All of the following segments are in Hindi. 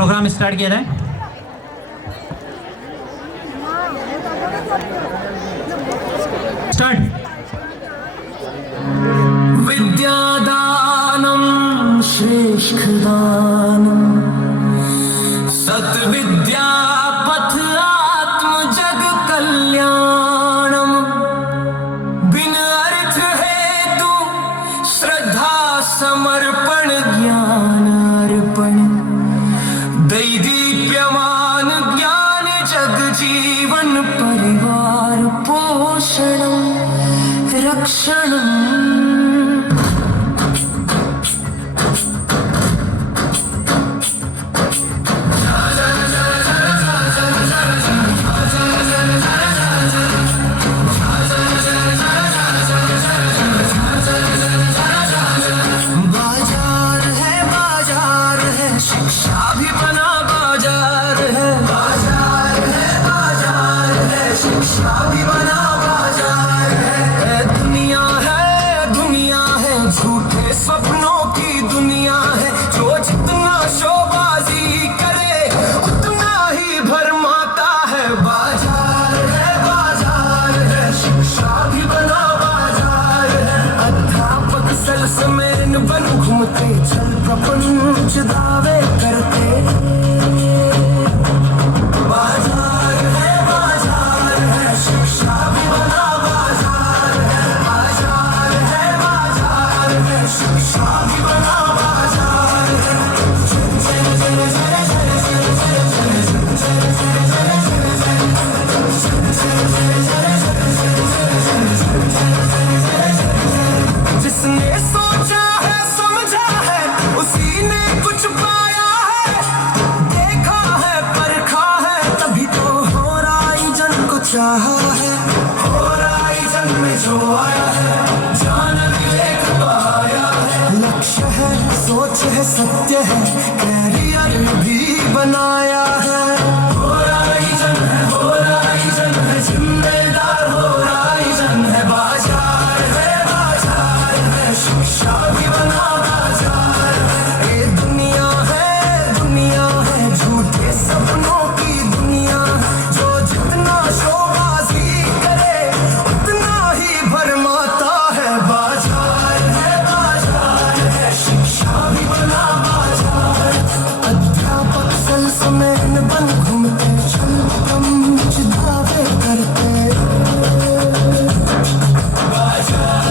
प्रोग्राम स्टार्ट किया जाए। स्टार्ट। विद्यादानं श्रेष्ठदानं सत्विद्या पथ आत्मजग कल्याणम। बिन अर्थ हेतु श्रद्धा समर्पण ज्ञान अर्पण। दैदीप्यमान ज्ञान जग जीवन परिवार पोषणम रक्षणम। शिक्षा भी बना बाजार है, बाजार है, बाजार है, शिक्षा भी बना बाजार है। दुनिया है झूठे सपनों की दुनिया है। जो जितना शोबाजी करे उतना ही भरमाता है। बाजार है, शिक्षा भी बना बाजार है। अध्यापक सलसमेन बन घूमते चल प्रपंच दावे करते। बाजार है, शिक्षा भी बना बाजार है। बाजार है, शिक्षा भी बना बाजार है। जिसने सोचा है समझा है उसी ने कुछ पाया है। देखा है परखा है तभी तो होराइजन को चाहा है। होराइजन में जो आया है जान विवेक पाया है। लक्ष्य है सोच है सत्य है कैरियर भी बनाया है। होराइजन है जिम्मेदार होराइजन है। बाजार है, शिक्षा भी बना बाजार है। ये दुनिया है झूठे सपनों की दुनिया है। जो जितना शोबाजी करे उतना ही भरमाता है। बाजार है, शिक्षा भी बना बाजार। अध्यापक सलसमेन बन घूमते चल प्रपंच दावे करते। बाजार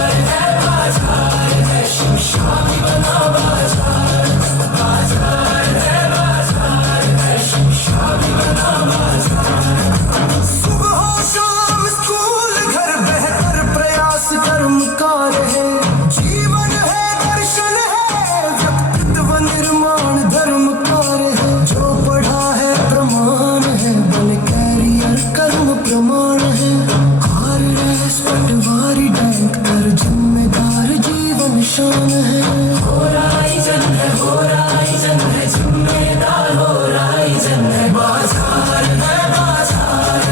है, शिक्षा भी बना बाजार। बाजार है, शिक्षा भी बना बाजार। सुबह शाम स्कूल घर बेहतर प्रयास कर्म कार्य है। जीवन है दर्शन है व्यक्तित्व निर्माण धर्म कार्य है। जो पढ़ा है प्रमाण है बल कैरियर कर्म प्रमाण है। हार रेस पटवारी डायरेक्टर जिम्मेदार जीवन शान है। होराइजन है जिम्मेदार होराइजन है। बाजार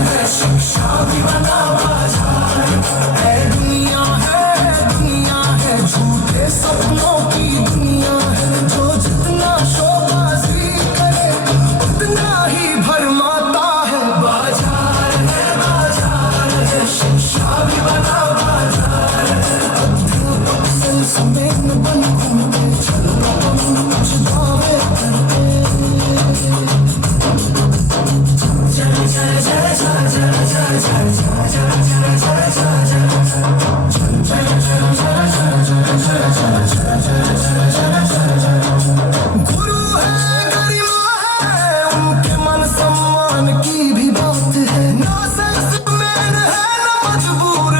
है, शिक्षा भी बना बाजार है। दुनिया है झूठे सपनों की दुनिया है। जो जितना शोबाजी करे उतना ही भरमाता है। बाजार है, शिक्षा भी बना बाजार है। अध्यापक सलसमेन बन घूमते चल प्रपंच दावे करते। गुरु है गरिमा है उनके मन सम्मान की भी बात है। ना सेल्समैन है ना मजबूर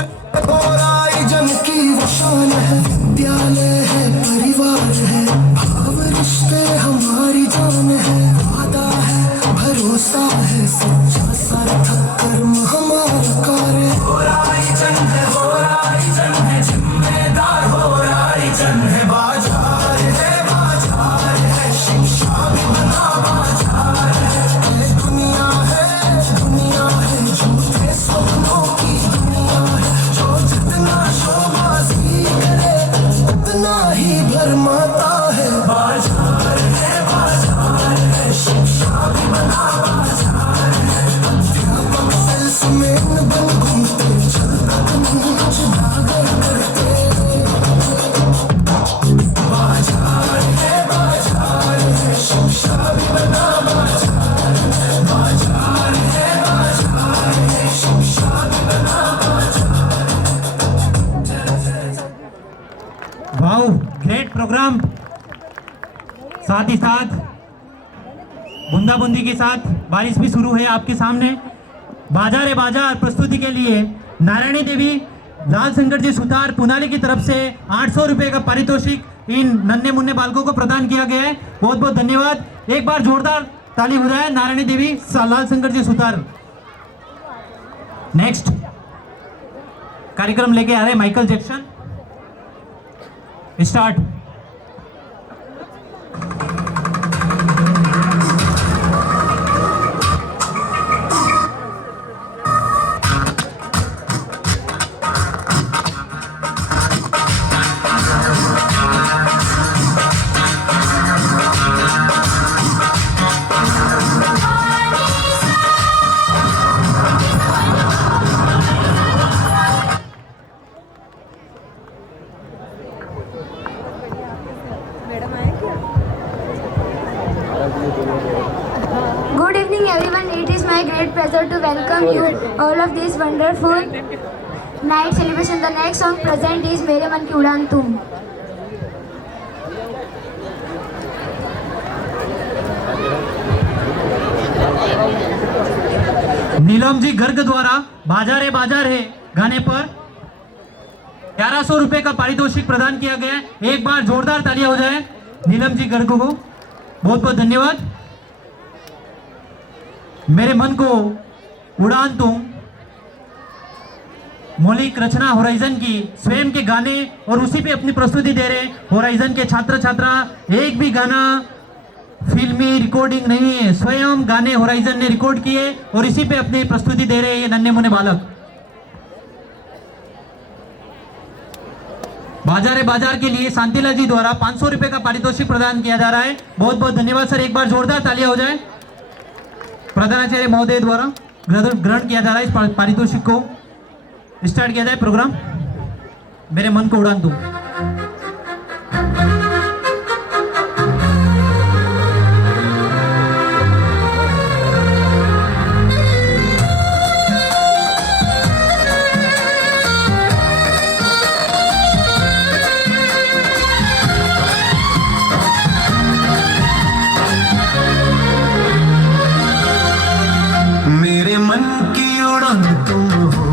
होराइजन की वो शान है। विद्यालय है परिवार है भाव रिश्ते हमारी जान है। वादा है भरोसा है सच्चा सार्थक कर्म हमारा कार्य। होराइजन है जिम्मेदार होराइजन है। बाजार है, शिक्षा भी बना बाजार है। दुनिया है झूठे सपनों की दुनिया है। जो जितना शोबाजी करे उतना ही भरमाता है। बाजार है, शिक्षा साथ ही साथ बूंदाबूंदी के साथ बारिश भी शुरू है आपके सामने। बाजार है बाजार प्रस्तुति के लिए नारायणी देवी लाल शंकर जी सुतार पुनाली की तरफ से 800 रुपये का पारितोषिक इन नन्हे मुन्ने बालकों को प्रदान किया गया है। बहुत बहुत धन्यवाद। एक बार जोरदार ताली हो जाए नारायणी देवी लाल शंकर जी सुतार। नेक्स्ट कार्यक्रम लेके आ रहे Michael Jackson. Start. Good evening everyone, it is my great pleasure to welcome you all of this wonderful night celebration. The next song present is मेरे मन की उड़ान तुम। नीलम जी गर्ग द्वारा बाजार है गाने पर 1100 रुपए का पारितोषिक प्रदान किया गया है। एक बार जोरदार तालियां हो जाए नीलम जी गर्ग को। बहुत बहुत धन्यवाद। मेरे मन को उड़ान तुम मौलिक रचना होराइजन की स्वयं के गाने और उसी पे अपनी प्रस्तुति दे रहे होराइजन के छात्र छात्रा। एक भी गाना फिल्मी रिकॉर्डिंग नहीं है, स्वयं गाने होराइजन ने रिकॉर्ड किए और इसी पे अपनी प्रस्तुति दे रहे हैं ये नन्हे मुन्ने बालक। बाजार के लिए शांतिला जी द्वारा 500 रुपए का पारितोषिक प्रदान किया जा रहा है। बहुत बहुत धन्यवाद सर। एक बार जोरदार तालियां हो जाए। प्रधानाचार्य महोदय द्वारा ग्रहण किया जा रहा है इस पारितोषिक को। स्टार्ट किया जाए प्रोग्राम। मेरे मन को उड़ान दो। मेरे मन की उड़ान तुम हो,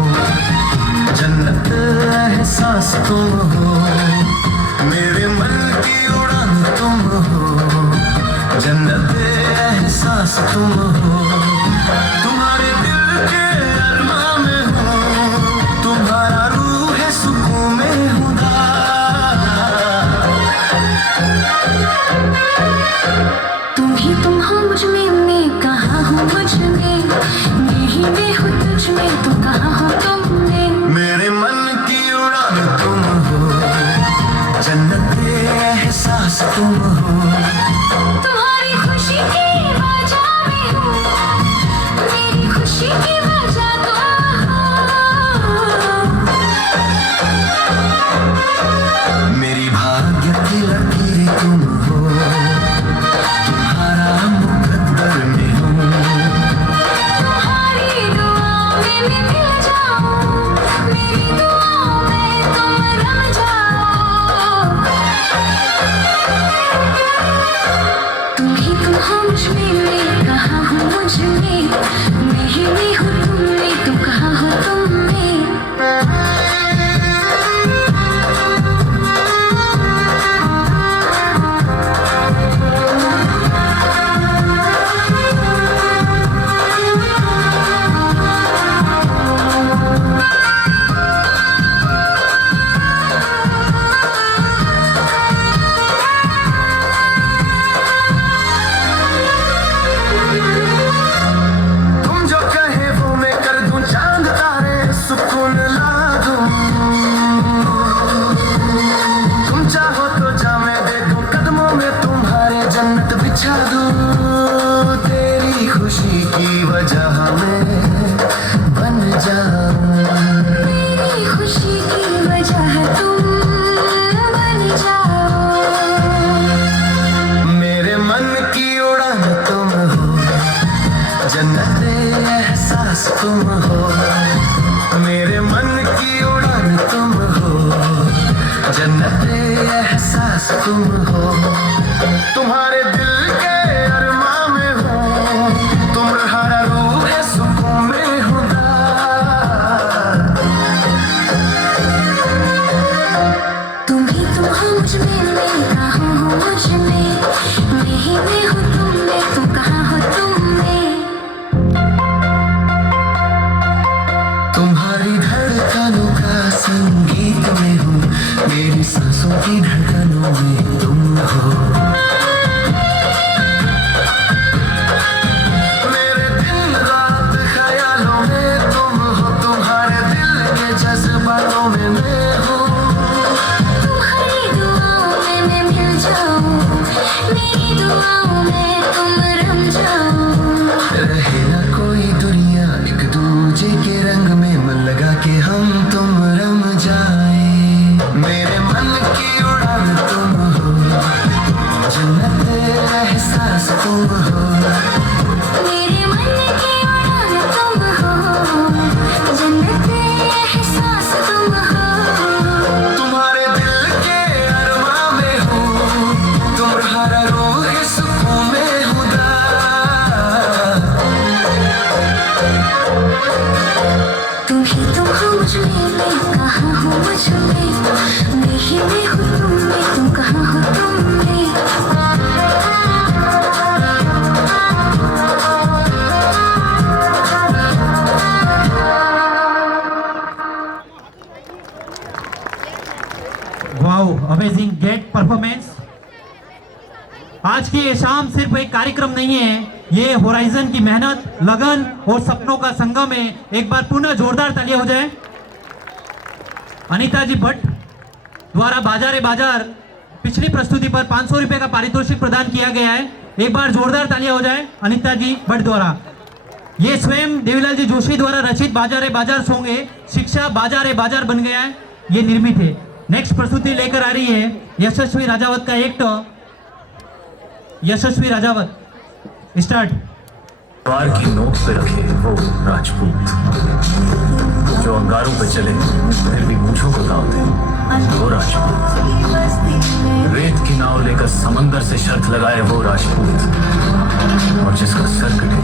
जन्नत एहसास तुम हो। मेरे मन की उड़ान तुम हो, जन्नत एहसास तुम हो। तुम्हारे दिल के अरमां में हूँ, तुम्हारा रूह है सुकून में हूँ। तुम ही तुम हो मुझ में, मैं कहाँ हूँ मुझ में, मैं ही मैं हूँ तुझ में, तुम कहाँ हो तुम में। मेरे मन की उड़ान तुम हो, जन्नत एहसास तुम हो। तुम्हारी खुशी की वजह मैं हूँ, मेरी खुशी की वजह तुम हो। मेरी भाग्य की लकीर तुम हो, तुम्हारा मुकद्दर में हूँ। तुम्हारी दुआओं में मैं मिल जाऊँ, मेरी दुआओं में तुम रम जाओ। तुम ही तुम हो मुझ में, मैं कहाँ हूँ मुझ में, मैं ही मैं हूँ तुम में, तुम कहाँ हो तुम में। तुम जो कहे वो मैं कर दूं, चांद तारे सुकून ला दूं। तुम चाहो तो जामे दे दूं, कदमों में तुम्हारे जन्नत बिछा दूं। तेरी खुशी की वजह मैं बन जाऊं। मेरी खुशी की वजह तुम बन जाओ। मेरे मन की उड़ान तुम हो, जन्नत एहसास तुम हो। मेरे मन की उड़ान तुम हो, जन्नत एहसास तुम हो। तुम्हारे हवाओं में तुम रम जाओ। रहे ना कोई दुनिया एक दूजे के रंग में मन लगा के हम तुम रम जाए। मेरे मन की उड़ान तुम हो, जन्नत एहसास तुम हो। मेरे मन की उड़ान तुम हो, जन्नत एहसास तुम हो। तुम्हारे दिल के अरमां में हूँ, तुम्हारा रूह सुकून में हुदा। तुम ही तुम हो मुझ में, मैं कहाँ हूँ मुझ में। मैं ही मैं हूँ तुम में, तुम कहाँ हो तुम में। Wow, amazing, great performance. आज की ये शाम सिर्फ एक कार्यक्रम नहीं है, ये होराइजन की मेहनत, लगन और सपनों का संगम है। एक बार पुनः जोरदार तालियां हो जाए। अनीता जी भट्ट द्वारा बाजार बाजार पिछली प्रस्तुति पर 500 रुपए का पारितोषिक प्रदान किया गया है। एक बार जोरदार तालियां हो जाए अनीता जी भट्ट द्वारा। ये स्वयं देवीलाल जी जोशी द्वारा रचित बाजार बाजार सॉन्ग है, शिक्षा बाजार बाजार बन गया है, ये निर्मित है। नेक्स्ट प्रस्तुति लेकर आ रही है यशस्वी राजावत का एक्ट, यशस्वी राजावत। स्टार्ट। द्वार की नोक पे रखे वो राजपूत, जो अंगारों पे चले फिर भी मूंछों को दाव दे, वो राजपूत। रेत की नाव लेकर समंदर से शर्त लगाए वो राजपूत, और जिसका सर कटे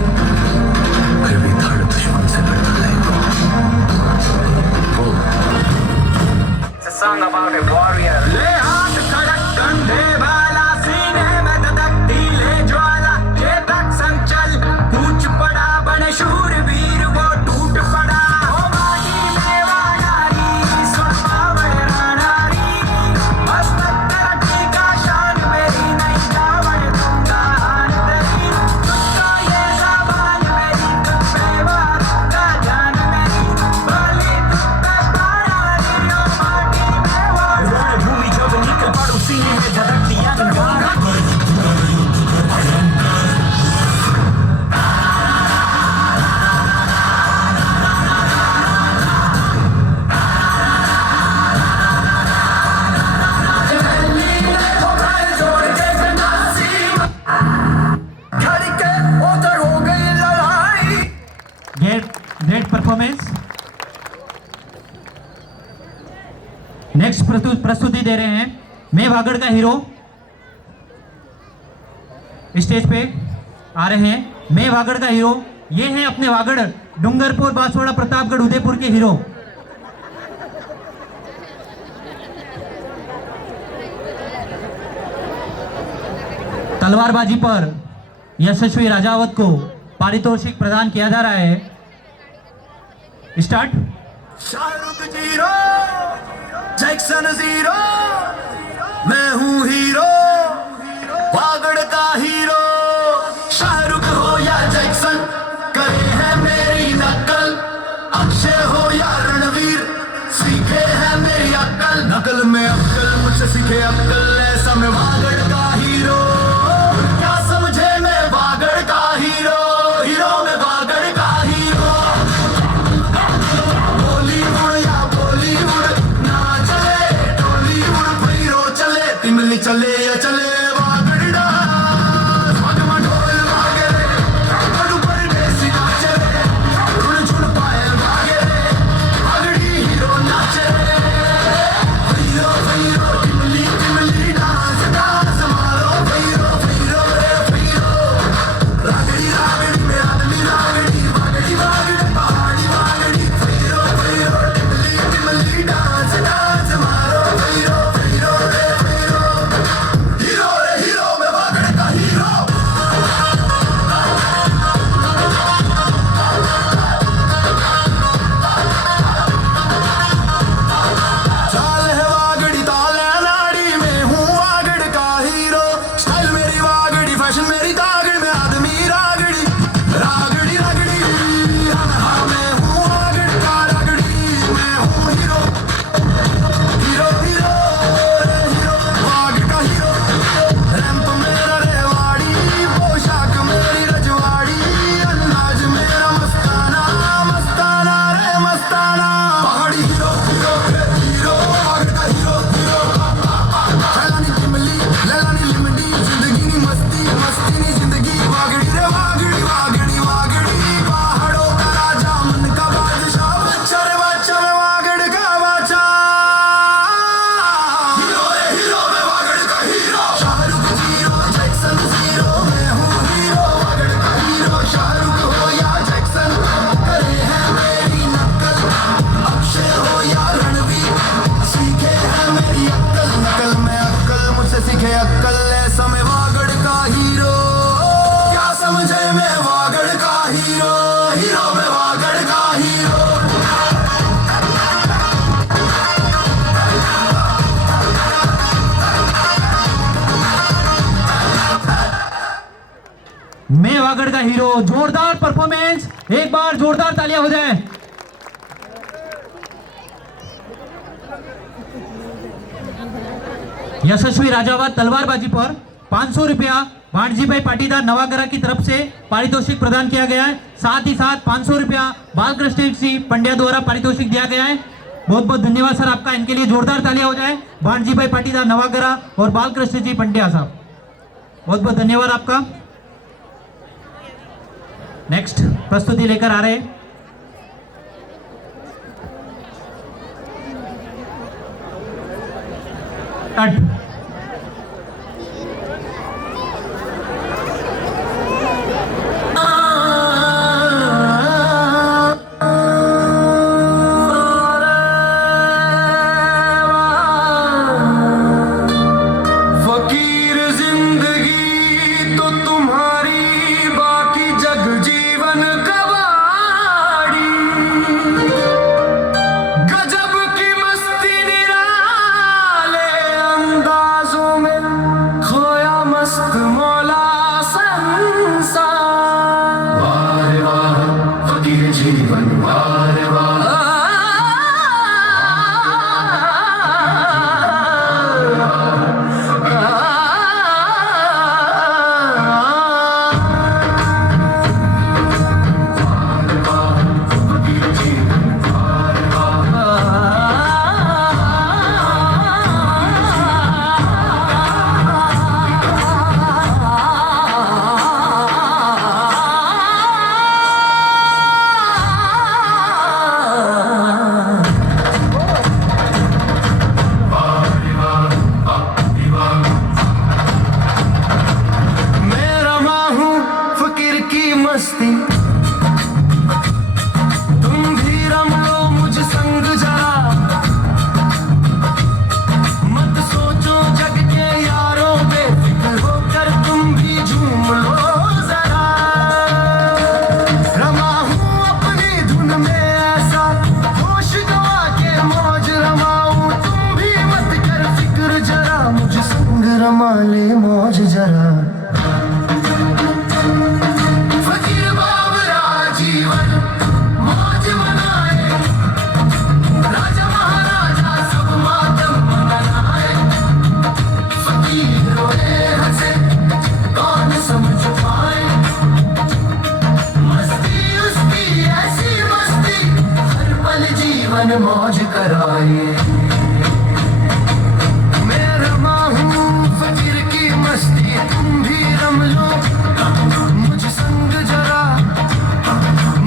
फिर भी धड़ दुश्मन से लड़ता रहे वो। It's a song about a warrior. ले हाथ खड़क कंधे वाला, सीने में धधकती ले ज्वाला, चेतक संचल कूच पड़ा, बने शूरवीर वो टूट पड़ा। ओ माटी में वानारी, सुन पावड़ रानारी, मस्तक तरक्की का शान मेरी, नहीं जावड़ दूंगा हान तेरी। तुझको ये ज़बान मेरी, तुझ पे वारूंगा जान मेरी, बोली तुझ पे प्राणारी, ओ माटी में वानारी। भूमि जब निकल पड़ू, सीने में धधकती अंगार। Great performance. नेक्स्ट प्रस्तुति दे रहे हैं मैं वागड़ का हीरो। स्टेज पे आ रहे हैं मैं वागड़ का हीरो। ये हैं अपने वागड़, डूंगरपुर, बांसवाड़ा, प्रतापगढ़, उदयपुर के हीरो। तलवारबाजी पर यशस्वी राजावत को पारितोषिक प्रदान किया जा रहा है। Start. Shahrukh zero, Jackson zero, मैं हूँ हीरो, वागड़ का हीरो। शाहरुख हो या जैक्सन, करे हैं मेरी नकल। अक्षय हो या रणवीर, सीखे हैं मेरी अक्ल। नकल में अक्ल, मुझसे सीखे अक्ल, ऐसा मैं वागड़ का हीरो। क्या समझे मैं वागड़ का हीरो, हीरो में वागड़ का हीरो। बॉलीवुड या बॉलीवुड ना चले, टॉलीवुड हीरो चले, तिमली चले या चले वागड़ डांस। मगमा ढोल वागे रे, कड़ू परदेसी नाचे रे, रुण झुण पायल वागे रे, वागड़ी हीरो नाचे रे। Hero hero तिमली तिमली dance dance. मैं वागड़ का हीरो, जोरदार परफॉर्मेंस, एक बार जोरदार तालियां हो जाए। यशस्वी राजावत तलवारबाजी पर 500 रुपया भाणजीभाई पाटीदार नवागरा की तरफ से पारितोषिक प्रदान किया गया है। साथ ही साथ 500 रुपया बालकृष्ण सिंह पंड्या द्वारा पारितोषिक दिया गया है। बहुत बहुत धन्यवाद सर आपका, इनके लिए जोरदार तालियां हो जाए। भाणजीभाई पाटीदार नवागरा और बालकृष्ण जी पंड्या साहब, बहुत बहुत धन्यवाद आपका। नेक्स्ट प्रस्तुति लेकर आ रहे हैं फकीर जिंदगी तो तुम्हारी, बाकी जग जीवन कबाड़ी। गजब की मस्ती निराले अंदाजों में, खोया मस्त मौला संसार। वाह वाह फकीर जीवन, वाह वाह। मस्ती तुम भी रम लो मुझ संग जरा, मत सोचो जग के यारों, बेफिक्र होकर तुम भी झूम लो जरा। रमा हूँ अपनी धुन में ऐसा, होश गवा के मौज रमाऊं। तुम भी मत कर फिक्र जरा, मुझ संग रमा ले मौज जरा। मौज कराए मैं रमा हूँ फकीर की मस्ती, तुम भी रम लो मुझ संग जरा।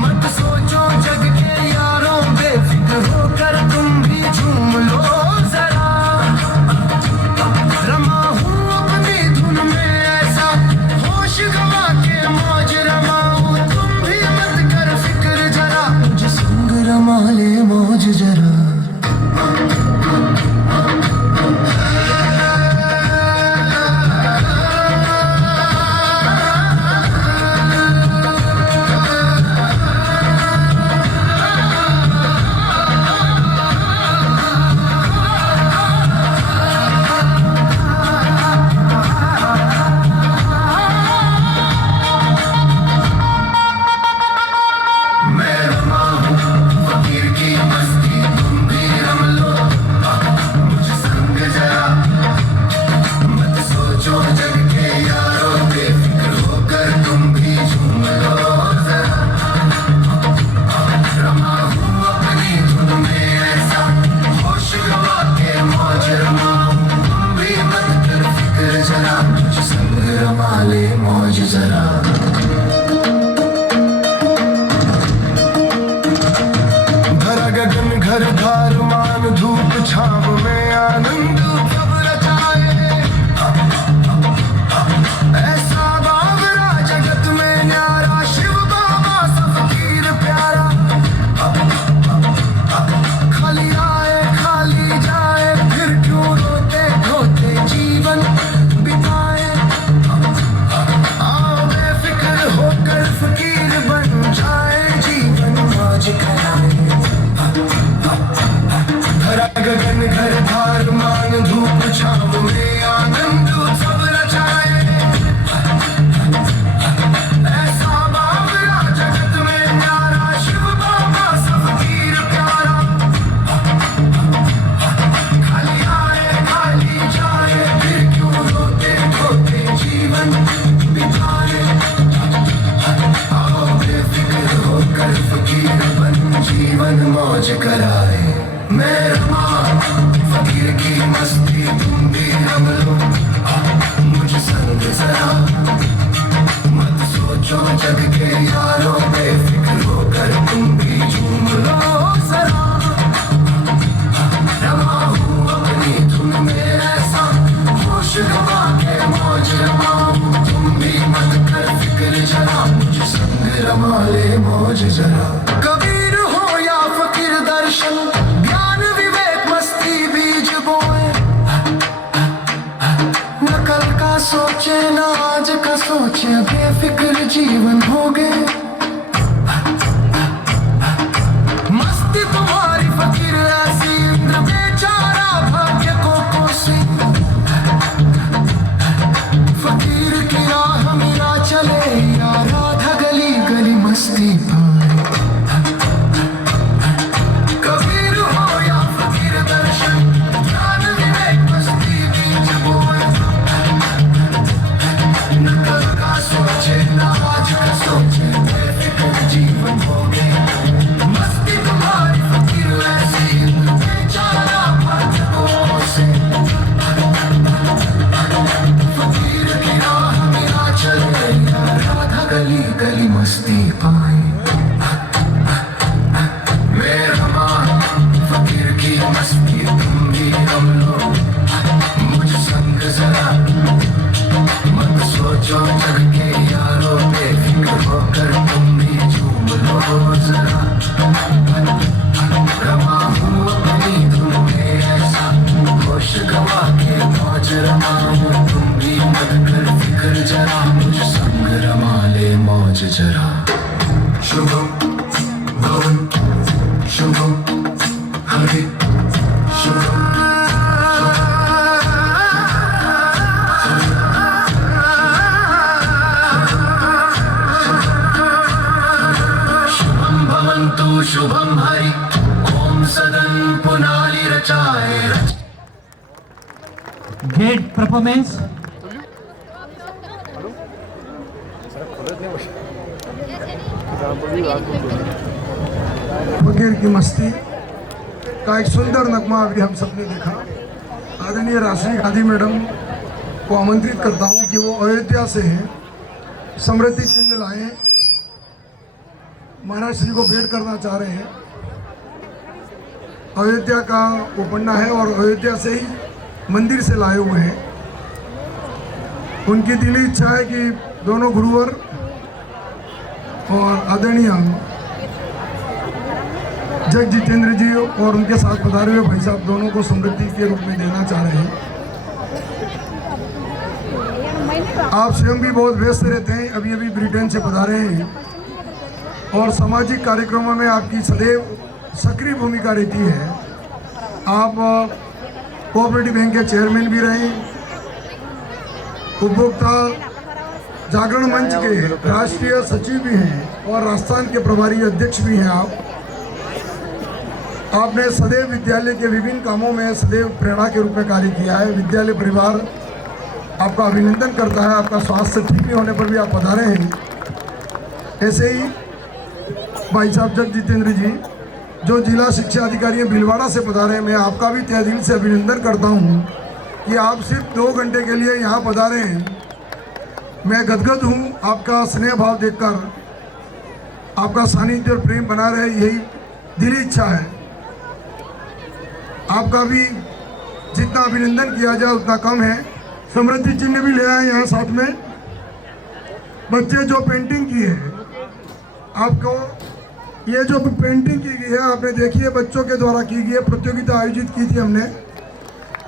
मत सोचो जग के यारों, बेफिक्र होकर तुम भी झूम लो जरा। रमा हूँ अपनी धुन में ऐसा, होश गवा के मौज रमाऊं। तुम भी मत कर फिक्र जरा, मुझ संग रमा ले मौज जरा। धरा गगन घर धार मान, धूप छाव में आनंद कब रचाए। ऐसा बावरा जगत में न्यारा, शिव बाबा सा फकीर प्यारा। खाली आए खाली जाए, फिर क्यों रोते धोते जीवन बिताए। आओ बेफिक्र जग के यारों बेफिक्र होकर तुम भी झूम लो जरा। रमा हूँ अपनी धुन में ऐसा होश गवा के मौज रमाऊं। तुम भी मत कर फिक्र जरा, मुझे संग रमा ले मौज जरा। कबीर हो या फकीर दर्शन, ज्ञान विवेक मस्ती बीज बोए। न कल का सोचे न आज का सोचे, बेफिक्र जीवन हो गए। मस्ती तुम्हारी फकीर ऐसी, इंद्र बेचारा भाग्य को कोसी। फकीर की राह मेरा चले या राधा गली गली मस्ती पाए। कबीर हो या फकीर दर्शन, ज्ञान विवेक मस्ती बीज बोए। न कल का सोचे न आज का सोचे, बेफिक्र जीवन हो गए। मस्ती तुम्हारी फकीर ऐसी, बेचारा भाग्य को कोसे। फकीर की राह मेरा चले या राधा गली गली मस्ती पाए। मेरा मान फकीर की मस्ती तुम भी हम लो मुझ संग जरा। मत सोचो जग के यारों बेफिक्र होकर तुम भी झूम लो जरा। रमा हूँ अपनी धुन में ऐसा होश गवा के मौज रमाऊं। तुम भी मत कर फिक्र जरा, मुझ संग रमा ले मौज जरा। शुभम भवन शुभम हरि शुभम। शुभम भवन्तु शुभम हरि, ओम सदन पुनाली रचाए। Great performance. फकीर की मस्ती का एक सुंदर नगमा अभी हम सबने देखा। आदरणीय राष्ट्रीय गांधी मैडम को आमंत्रित करता हूं कि वो अयोध्या से समृद्धि चिन्ह लाएं। महाराज श्री को भेंट करना चाह रहे हैं। अयोध्या का वो पन्ना है और अयोध्या से ही मंदिर से लाए हुए हैं। उनकी दिली इच्छा है कि दोनों गुरुवर और आदरणीय जग जितेंद्र जी और उनके साथ पधारे हुए भाई साहब दोनों को समृद्धि के रूप में देना चाह रहे हैं। आप स्वयं भी बहुत व्यस्त रहते हैं, अभी अभी ब्रिटेन से पधारे हैं और सामाजिक कार्यक्रमों में आपकी सदैव सक्रिय भूमिका रहती है। आप कोऑपरेटिव बैंक के चेयरमैन भी रहे, उपभोक्ता जागरण मंच के राष्ट्रीय सचिव भी हैं और राजस्थान के प्रभारी अध्यक्ष भी हैं। आपने सदैव विद्यालय के विभिन्न कामों में सदैव प्रेरणा के रूप में कार्य किया है। विद्यालय परिवार आपका अभिनंदन करता है। आपका स्वास्थ्य ठीक नहीं होने पर भी आप पधारे हैं। ऐसे ही भाई साहब जग जितेंद्र जी जो जिला शिक्षा अधिकारी भीलवाड़ा से पधारे हैं, मैं आपका भी तहे दिल से अभिनंदन करता हूं कि आप सिर्फ 2 घंटे के लिए यहाँ पधारे हैं। मैं गदगद हूँ आपका स्नेह भाव देखकर। आपका सानिध्य और प्रेम बना रहे, यही दिली इच्छा है। आपका भी जितना अभिनंदन किया जाए उतना कम है। समृद्धि चिन्ह भी ले आए यहाँ साथ में। बच्चे जो पेंटिंग की है, आपको ये जो पेंटिंग की गई है आपने देखी है, बच्चों के द्वारा की गई है। प्रतियोगिता आयोजित की थी हमने।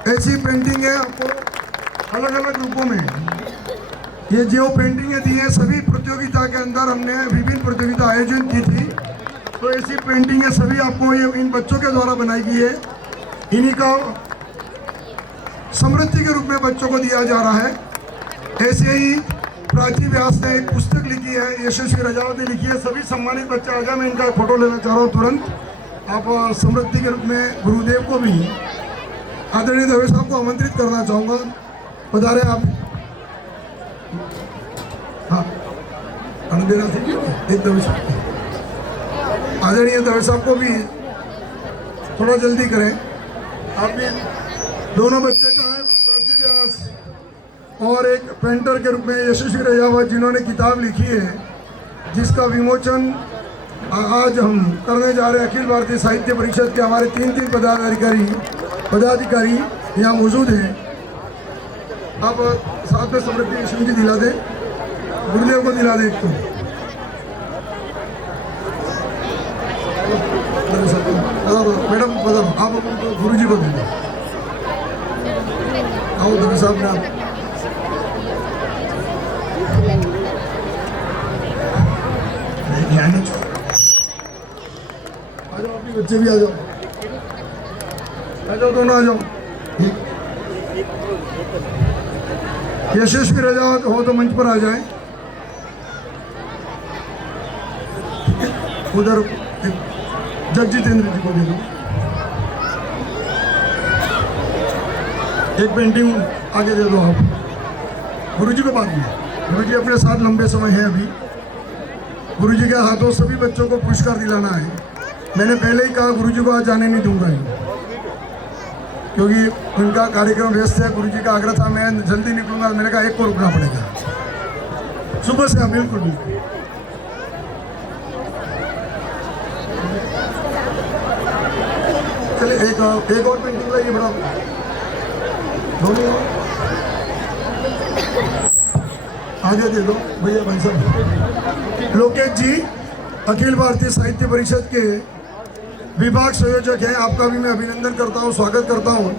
ऐसी पेंटिंग है आपको अलग अलग रूपों में। ये जो पेंटिंगें दी हैं सभी प्रतियोगिता के अंदर हमने विभिन्न प्रतियोगिता आयोजित की थी। तो ऐसी पेंटिंगें सभी आपको ये इन बच्चों के द्वारा बनाई गई है। इन्हीं का समृद्धि के रूप में बच्चों को दिया जा रहा है। ऐसे ही प्राची व्यास ने एक पुस्तक लिखी है, यशस्वी रजावत ने लिखी है। सभी सम्मानित बच्चे आ जाए, मैं इनका फोटो लेना चाह रहा हूँ तुरंत। आप समृद्धि के रूप में गुरुदेव को भी आदरणीय दवे साहब को आमंत्रित करना चाहूँगा। पधारे आप। हाँ अनुदेना से एक दवे साहब, आदरणीय दवे साहब को भी थोड़ा जल्दी करें। आप भी दोनों बच्चे का है, प्राची व्यास और एक पेंटर के रूप में यशस्वी रजावत जिन्होंने किताब लिखी है जिसका विमोचन आज हम करने जा रहे हैं। अखिल भारतीय साहित्य परिषद के हमारे तीन पदाधिकारी यहाँ मौजूद हैं। आप साथ में समृद्धि सिंह जी दिला दे, गुरुदेव को दिला दे। एक तो मैडम बताओ, आप उनको गुरु जी को दे दो। आओ दबे साहब ने आप आ जाओ, अपने बच्चे भी आ जाओ, दोनों आ जाओ। यशस्वी रजा हो तो मंच पर आ जाए। उधर जग जितेंद्र जी को दे दो। एक पेंटिंग आगे दे दो आप गुरु जी को। बाद में गुरु जी अपने साथ लंबे समय है अभी। गुरु जी के हाथों सभी बच्चों को पुरस्कार दिलाना है। मैंने पहले ही कहा गुरु जी को आज जाने नहीं दूंगा, क्योंकि उनका कार्यक्रम व्यस्त है। गुरु जी का आग्रह था मैं जल्दी निकलूंगा, मैंने कहा एक को रुकना पड़ेगा। सुबह से बिल्कुल बिल्कुल। चलिए एक और पेंटिंग लाइए बड़ा, दोनों आगे दे दो भैया। भाई साहब लोकेश जी अखिल भारतीय साहित्य परिषद के विभाग संयोजक हैं, आपका भी मैं अभिनंदन करता हूं, स्वागत करता हूं।